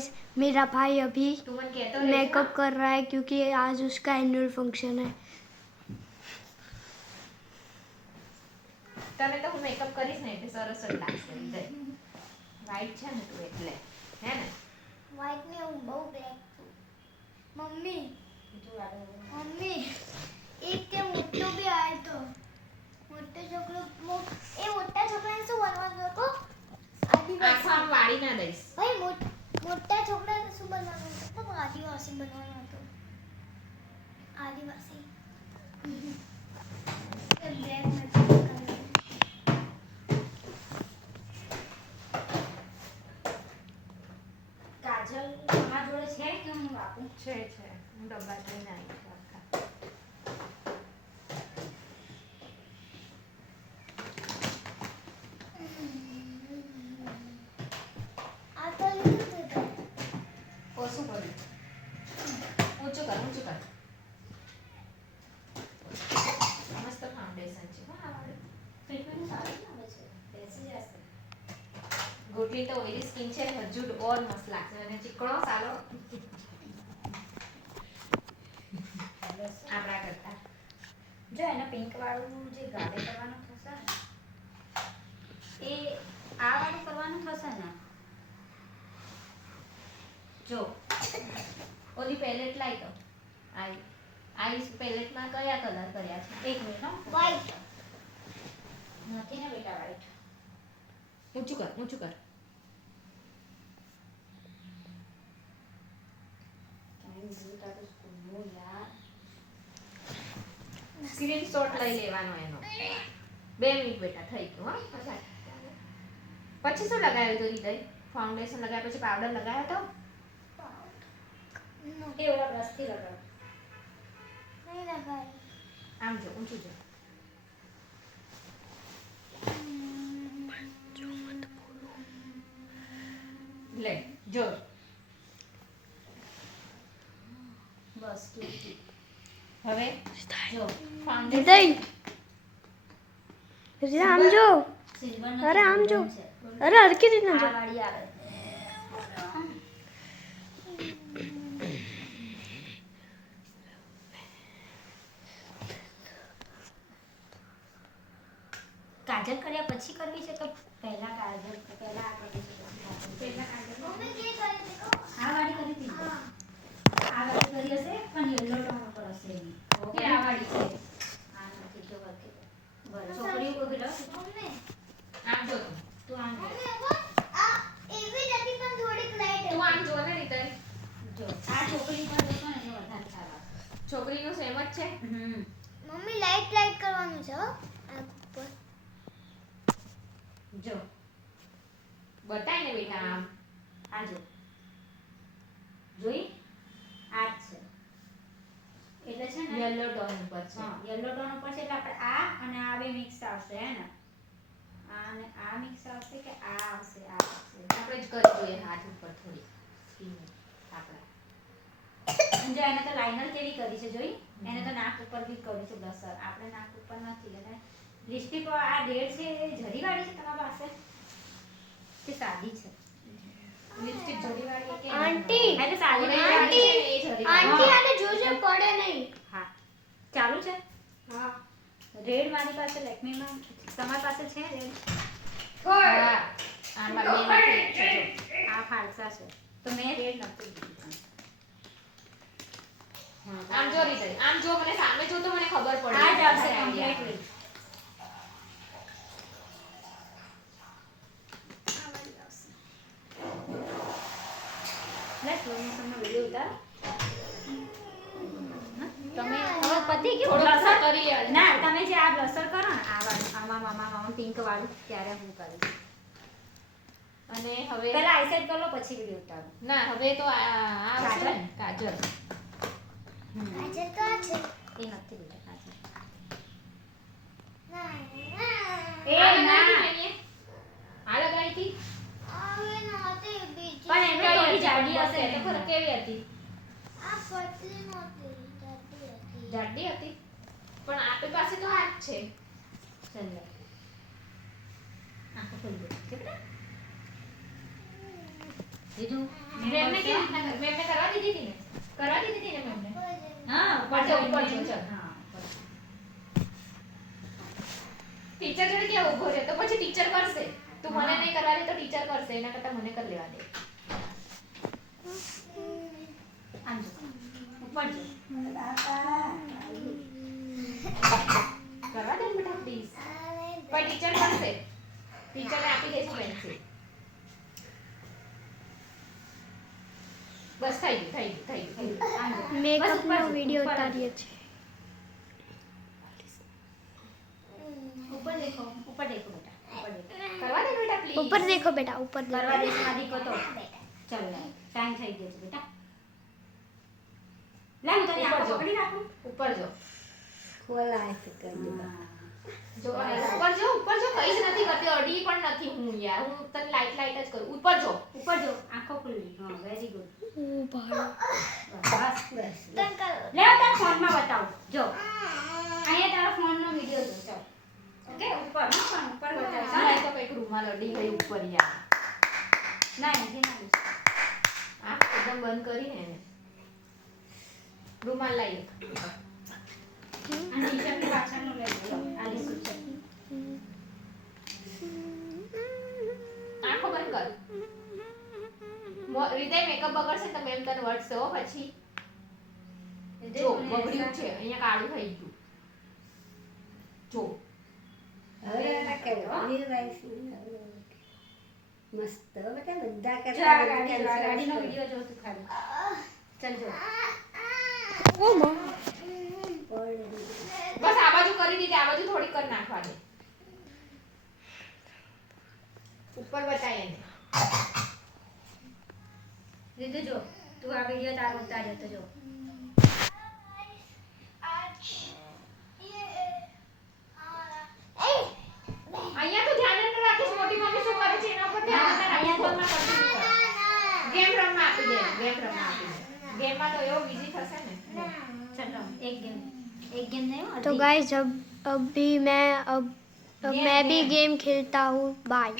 Guys मेरा भाई अभी तू मन कहतो मेकअप कर रहा है क्योंकि आज उसका एनुअल फंक्शन है। तने तो હું મેકઅપ કરીશ ને એટલે સરસ જ લાગશે દે વ્હાઈટ છે ને તું એટલે હે ને व्हाइट में हूँ बहुत ब्लैक છું मम्मी मम्मी एक તે મોટો બી આયો તો મોટો છોકરો એ મોટા છોકરાને શું બનવાનું હતું આખો આમ વાળી ના દઈશ ભાઈ મોટા છોકરાને શું બનવાનું હતું તો આદિવાસી બનવાનું હતું આદિવાસી એ બ્લેક કાજલ તમારા જોડે છે કે હું વાપરું? છે હું ડબ્બા લઈને આવી છું આખા આ તો લીધું છે ઓછું કર્યું ઊંચું કર મસ્ત ફાઉન્ડેશન છે હા વાળું ટ્રીટમેન્ટ સારી આવે છે બેસી જશે ગોટલી તો ઓઈલી સ્કિન છે ને હજુ ઓર મસ્ત લાગશે અને ચીકણો સાલો આપણા કરતા જો એને પિંક વાળું જે ગાળે કરવાનું થશે ને એ આ વાળું કરવાનું થશે ને જો ઓલી પેલેટ લાઈ તો આઈસ પેલેટમાં કયા કલર કર્યા છે એક મિનિટ હો વ્હાઈટ નથી ને બેટા વાઈટ ઊંચું કર ટાઈમ બ્લુ તારું સ્કૂલનું યાર સ્ક્રીનશોટ લઈ લેવાનો એનો 2 મિનિટ બેટા થઈ ગયું હા પછી શું લગાવ્યું તો હૃદય ફાઉન્ડેશન લગાવ્યા પછી પાવડર લગાવ્યો તો એ ઓલા બ્રશથી લગાવ નહીં લગાય આમ જો ઊંચું જો લે જો બસ ઠીક હવે જો ફાઉન્ડેશન हृदय आम जो સિલ્વર अरे आम जो अरे हरकी રીતના આ જો વાળી આવે કાજલ કર્યા પછી કરવી છે કે પહેલા કાજલ પહેલા આ કરવી છે પહેલા કાજલ મમ્મી જે કરે છે કહો આ વાળી કરી હતી હા આ વાળી કરી હશે પણ યલો ટોન ઉપર હશે એની ઓકે આ વાળી છે આ નથી જો વર્કે બરાબર છોકરીઓ કોઈ રસ મમ્મી આમ જો તું આમ જો. મમ્મી આ એવી જ હતી પણ થોડીક લાઈટ તું આમ જો ને હૃદય જો આ છોકરી પર જોશો ને એટલે વધારે સારું આવશે. છોકરીનું સેમ જ છે મમ્મી લાઈટ કરવાનું છે હો આ ઉપર જો બતાય ને બેટા આમ આ જો જોઈ આ જ છે એટલે છે ને યલો ટોન ઉપર છે હા યલો ટોન ઉપર છે એટલે આપણે આ અને આ બે મિક્સ આવશે હે ને આ અને આ મિક્સ આવશે કે આ આવશે આ આવશે આપણે જ કરી જોઈએ હાથ ઉપર થોડી સ્કિન આપણે અને જો એને તો લાઇનર કેવી કરી છે જોઈ એને તો નાક ઉપર બી કર્યું છે બ્લશર આપણે નાક ઉપર નથી અને લિપસ્ટિક આ રેડ છે એ જરીવાળી છે તમારા પાસે કે સાદી છે લિપસ્ટિક જોડીવાળી કે આંટી એટલે સાદી ઓરેન્જ વાળી વાળી છે. છે એ જરી આંટી આને જોજો પડે નહીં હા ચાલુ છે હા રેડ મારી પાસે લેક્મીમાં તમારી પાસે છે રેડ હા આમાં બે નથી છે જો આ ફાલસા છે તો મેં રેડ નથી દીધી આમ જો હૃદય આમ જો મને સામે જો તો મને ખબર પડે આ જ આવશે કમ્પ્લીટલી લે સ્લો મોશનનો વિડિયો ઉતાર તમે હવે પતિ કે થોડો બ્લશર કરી યાર ના તમે જે આ બ્લશર કરો ને આ વાળું આમાં પિંક વાળું ત્યારે હું કરીશ અને હવે પહેલા આઈસેટ કરી લો પછી વિડિયો ઉતારો ના હવે તો આ આવશે ને કાજલ આજે તો આ છે એ નથી બેટા કાજલ ના એ આ ના લગાવી હતી આ લગાવી હતી હવે નહોતી બીજી પણ એમને થોડી જાડી હશે તો ખરું કેવી હતી આ પતલી નહોતી જાડી હતી જાડી હતી પણ આપણી પાસે તો આ જ છે ચલો આંખો ખોલી દો છે બેટા દીધું મેમને કેવી રીતના મેમને કરવા દીધી હતી ને મેમને હા ઉપર જો, ઉપર જો, ચાલ. હા ઉપર. ટીચર જોડે કેમ ઊભો રહે તો પછી ટીચર કરશે તું મને નહીં કરવા દે તો ટીચર કરશે એના કરતા મને કરી લેવા દે આમ જો ઉપર જો કરવા દે ને બેટા પ્લીઝ પણ ટીચર કરશે ટીચરને આપી દેશું પેન્સિલ બસ થઈ ગયું આમ જો. મેકઅપનો બસ ઉપર જો, વિડીયો ઉપર ઉતારીએ છીએ ઉપર દેખો બેટા ઉપર દેખો કરવા દે બેટા પ્લીઝ ऊपर देखो बेटा ऊपर કરવા देखो દેશ મારી કો તો ચાલો ટાઈમ થઈ ગયો છે બેટા લે હું તને આખો પકડી રાખું ઉપર જો હા. જો ઉપર જો કઈ જ નથી કરતી અડી પણ નથી હું યાર હું તને લાઈટ જ કરું ઉપર જો ઉપર જો આંખો ખુલ્લી હા વેરી ગુડ ओ भाई બસ લે તારા ફોનમાં બતાવું જો અહીંયા તારા ફોનનો વિડિયો જો ચાલ ઓકે ઉપર હા પણ ઉપર બતાવ આ તો કઈક રૂમાલ અડી ગઈ ઉપર યાર ના નથી ના આ એકદમ બંધ કરીને એને રૂમાલ લાવી આ ટી-શર્ટની પાછળનું લઈ લો આલી સુચે આંખો બંધ કર હૃદય મેકઅપ બગડશે તો મેમ તને વળશે હો પછી જો બગડ્યું છે અહીંયા કાળું થઈ ગયું જો મસ્ત બેટા બધા જો આ ગાડીનો વિડિયો જો તું ખાલી ચાલ જો ओ मां બસ આ બાજુ કરી દીધી આ બાજુ થોડી કર નાખવા દે ઉપર બતાય એને દીધું જો તું આ વિડિયો તારો ઉતાર્યો તો જો અહીંયા તો ધ્યાન ન રાખીશ મોટી મમ્મી શું કરે છે એના ઉપર ધ્યાન ન અહીંયા રાખીશ તો માં કંટિન્યુ કર ગેમ રમવા આપી દે ગેમમાં તો એવો બીજી થશે ને ચલો એક ગેમ નહીં હો तो गाइस अभी मैं भी गेम खेलता हूँ बाय